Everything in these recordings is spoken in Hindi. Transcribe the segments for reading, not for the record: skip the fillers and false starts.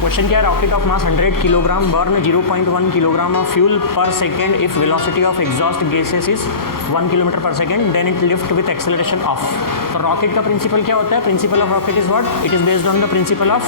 क्वेश्चन क्या है, rocket of mass 100 kilogram burn 0.1 kilogram of fuel per second if velocity of exhaust gases is 1 kilometre per second then it lift with acceleration of. तो रॉकेट का प्रिंसिपल क्या होता है, principle of rocket is what, it is based on the principle of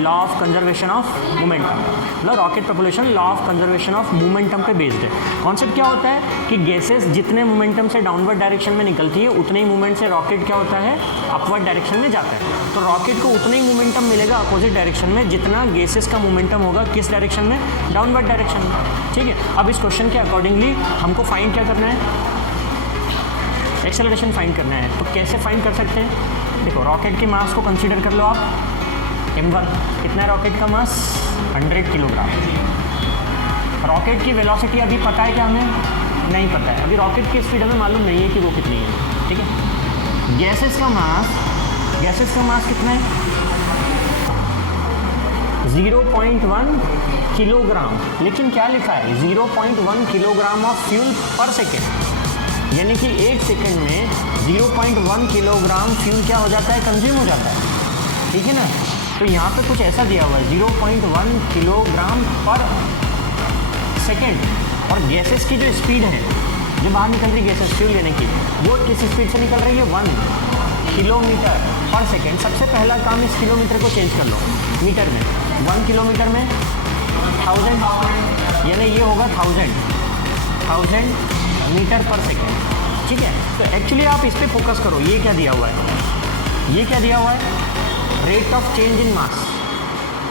law of conservation of momentum. मतलब rocket propulsion law of conservation of momentum पे बेस्ड है। कॉन्सेप्ट क्या होता है कि गैसेस जितने मोमेंटम से डाउनवर्ड डायरेक्शन में निकलती है उतने ही मूवमेंट से रॉकेट क्या होता है, अपवर्ड डायरेक्शन में जाता है। तो रॉकेट को उतना ही मोमेंटम मिलेगा अपोजिट डायरेक्शन में जितना गैसेस का मोमेंटम होगा किस डायरेक्शन में, डाउनवर्ड डायरेक्शन में। ठीक है, अब इस क्वेश्चन के अकॉर्डिंगली हमको फाइंड क्या करना है, एक्सेलरेशन फाइंड करना है। तो कैसे फाइंड कर सकते हैं, देखो रॉकेट के मास को कंसीडर कर लो आप, m1 कितना है रॉकेट का मास, 100 किलोग्राम। रॉकेट की वेलोसिटी अभी पता है क्या हमें, नहीं पता है, अभी रॉकेट की स्पीड हमें मालूम नहीं है कि वो कितनी है। ठीक है, गैसेस का मास कितना है, 0.1 किलोग्राम। लेकिन क्या लिखा है, 0.1 kilogram of fuel per second, यानी कि 1 सेकेंड में 0.1 किलोग्राम फ्यूल क्या हो जाता है, कंज्यूम हो जाता है। ठीक है ना, तो यहाँ पे कुछ ऐसा दिया हुआ है 0.1 किलोग्राम पर सेकेंड, और गैसेस की जो स्पीड है जो बाहर निकल रही है गैसेस फ्यूल लेने की, वो किस स्पीड से निकल रही है, 1 किलोमीटर पर सेकेंड। सबसे पहला काम इस किलोमीटर को चेंज कर लो मीटर में, 1 किलोमीटर में 1000, यानी ये होगा 1000 मीटर पर सेकेंड। ठीक है, तो एक्चुअली आप इस पर फोकस करो, ये क्या दिया हुआ है, ये क्या दिया हुआ है, रेट ऑफ चेंज इन मास।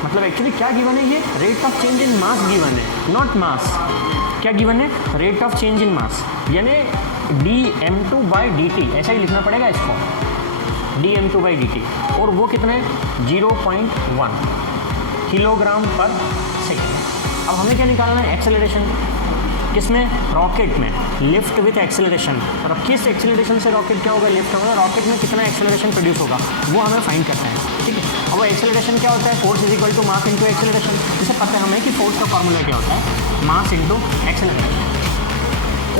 मतलब एक्चुअली क्या गिवन है, ये rate of change in mass given है, नॉट मास। क्या गिवन है, रेट ऑफ चेंज इन मास, यानी dm2/dt, ऐसा ही लिखना पड़ेगा इसको, dm2/dt, और वो कितना है 0.1 किलोग्राम पर सेकेंड। अब हमें क्या निकालना है, एक्सेलरेशन, किसमें, रॉकेट में, लिफ्ट विथ एक्सेलरेशन। और अब किस एक्सेलरेशन से रॉकेट क्या होगा, लिफ्ट होगा, रॉकेट में कितना एक्सेलरेशन प्रोड्यूस होगा वो हमें फाइंड करना है। ठीक है, अब वो एक्सेलरेशन क्या होता है, force is equal to mass into acceleration. जैसे पता है हमें कि फोर्स का फॉर्मूला क्या होता है, मास इंटू एक्सेलरेशन।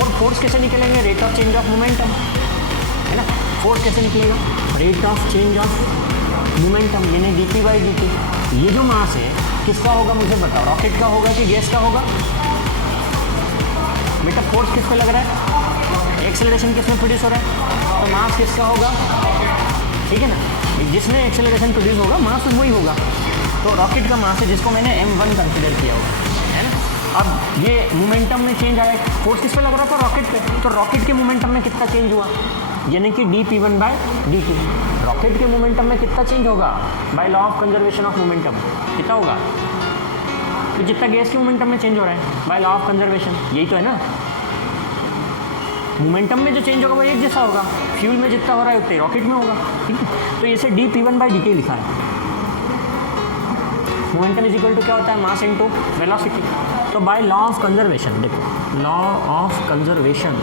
और फोर्स कैसे निकलेंगे, rate of change of momentum, है ना। फोर्स कैसे निकलेगा, rate of change of momentum, यानी dp/dt। ये जो मास है किसका होगा मुझे बताओ, रॉकेट का होगा कि गैस का होगा, बेटा फोर्स किस पे लग रहा है, एक्सेलरेशन किस में प्रोड्यूस हो रहा है, तो मास किसका होगा। ठीक है ना, जिसमें एक्सेलरेशन प्रोड्यूस होगा मास वही होगा। तो रॉकेट का मास है जिसको मैंने m1 कंसीडर किया होगा, है ना। अब ये मोमेंटम में चेंज आया, फोर्स किस पे लग रहा था, रॉकेट पे, तो रॉकेट के मोमेंटम में कितना चेंज हुआ, यानी कि dp1/dt। रॉकेट के मोमेंटम में कितना चेंज होगा, by law of conservation of momentum कितना होगा, तो जितना गैस के मोमेंटम में चेंज हो रहा है बाय लॉ ऑफ कंजर्वेशन, यही तो है ना। मोमेंटम में जो चेंज होगा वो एक जैसा होगा, फ्यूल में जितना हो रहा है उतना रॉकेट में होगा। ठीक है, तो इसे dp1/dt लिखा है। मोमेंटम इज इक्वल टू क्या होता है, मास इनटू वेलोसिटी। तो बाय लॉ ऑफ कंजर्वेशन, देखो law of conservation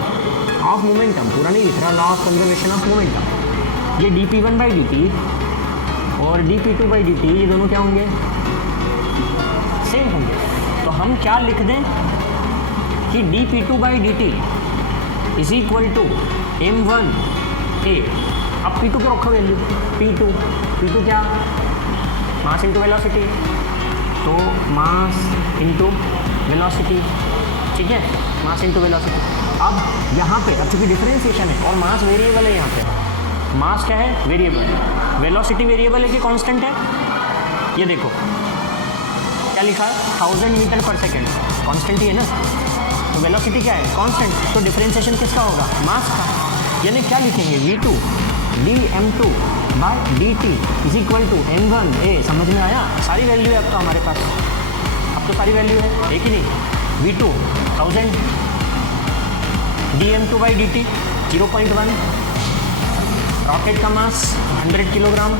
of momentum, पूरा नहीं लिख रहा, law of conservation of momentum, ये dp1/dt और dp2/dt ये दोनों क्या होंगे, सेम होंगे। तो हम क्या लिख दें कि dp2/dt is equal to m1a। अब p2 क्या रखो वैल्यू, p2 क्या, मास इंटू वेलोसिटी, तो मास इंटू वेलोसिटी। ठीक है, मास इंटू वेलोसिटी। अब यहाँ पे अब चूँकि डिफरेंशिएशन है और मास वेरिएबल है, यहाँ पे मास क्या है, वेरिएबल, वेलोसिटी वेरिएबल है कि कांस्टेंट है, ये देखो क्या लिखा है, 1000 मीटर पर सेकेंड, कांस्टेंट ही है ना। तो वेलोसिटी क्या है, कांस्टेंट, तो डिफरेंशिएशन किसका होगा, मास का, यानी क्या लिखेंगे, v2 dm2/dt is equal to m1a। समझ में आया, सारी वैल्यू है अब तो हमारे पास, अब तो सारी वैल्यू है, एक ही नहीं, v2 1000 dm2/dt 0.1, रॉकेट का मास 100 किलोग्राम,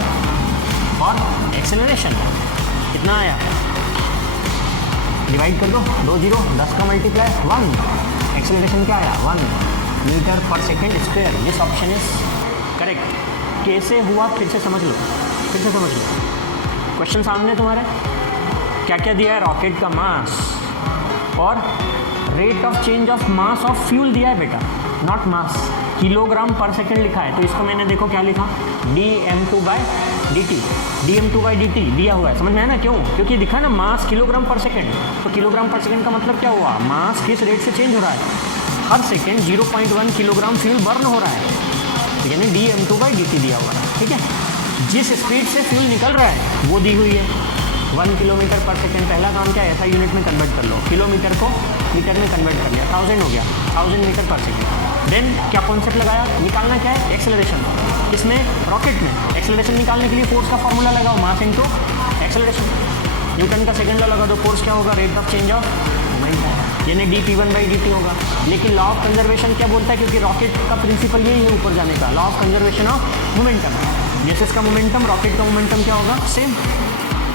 और एक्सेलरेशन कितना आया, डिवाइड कर दो, 2 0, 10 का मल्टीप्लाई 1, एक्सेलरेशन क्या आया, 1 मीटर पर second square. This option is correct. कैसे हुआ फिर से समझ लो, क्वेश्चन सामने तुम्हारे, क्या क्या दिया है, रॉकेट का मास और rate of change of mass of fuel दिया है बेटा, नॉट मास, किलोग्राम पर सेकेंड लिखा है। तो इसको मैंने देखो क्या लिखा, dm2/dt dt, dm2/dt दिया हुआ है, समझ में आया ना क्यों? क्योंकि दिखा ना मास किलोग्राम पर सेकेंड, तो किलोग्राम पर सेकेंड का मतलब क्या हुआ, मास किस रेट से चेंज हो रहा है, हर सेकेंड 0.1 किलोग्राम फ्यूल बर्न हो रहा है, यानी dm2/dt दिया हुआ है, ठीक है। जिस स्पीड से फ्यूल निकल रहा है वो दी हुई है 1 किलोमीटर पर सेकेंड। पहला काम क्या है, ऐसा यूनिट में कन्वर्ट कर लो, किलोमीटर को मीटर में कन्वर्ट कर लिया, 1000 हो गया, 1000 मीटर पर सेकेंड। देन क्या कॉन्सेप्ट लगाया, निकालना क्या है, एक्सेलरेशन। इसमें रॉकेट में एक्सेलरेशन निकालने के लिए फोर्स का फॉर्मूला लगाओ, मास इनटू एक्सेलरेशन। न्यूटन का सेकंड लॉ लगा दो, फोर्स क्या होगा, rate of change of momentum, यानी dp1/dt होगा। लेकिन लॉ ऑफ कंजर्वेशन क्या बोलता है, क्योंकि रॉकेट का प्रिंसिपल यही है ऊपर जाने का, law of conservation of momentum. Gases का मोमेंटम, रॉकेट का मोमेंटम क्या होगा, सेम।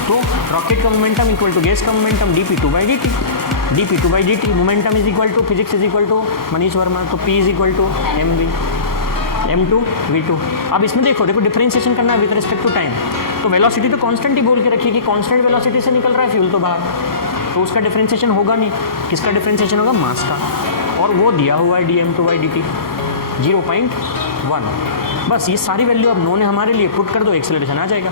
तो रॉकेट का मोमेंटम इक्वल टू गैस का momentum dp2/dt, dp2/dt। Momentum is equal to, physics is equal to Manish Varma, तो p is equal to m2v2। अब इसमें देखो डिफरेंशिएशन करना है विद रिस्पेक्ट टू टाइम। तो वेलोसिटी तो कांस्टेंट ही बोल के रखिए कि कांस्टेंट वेलोसिटी से निकल रहा है फ्यूल तो बाहर, तो उसका डिफरेंशिएशन होगा नहीं। किसका डिफरेंशिएशन होगा, मास का, और वो दिया हुआ है dm2/dt 0.1। बस ये सारी वैल्यू अब नोन है हमारे लिए, पुट कर दो, एक्सेलरेशन आ जाएगा।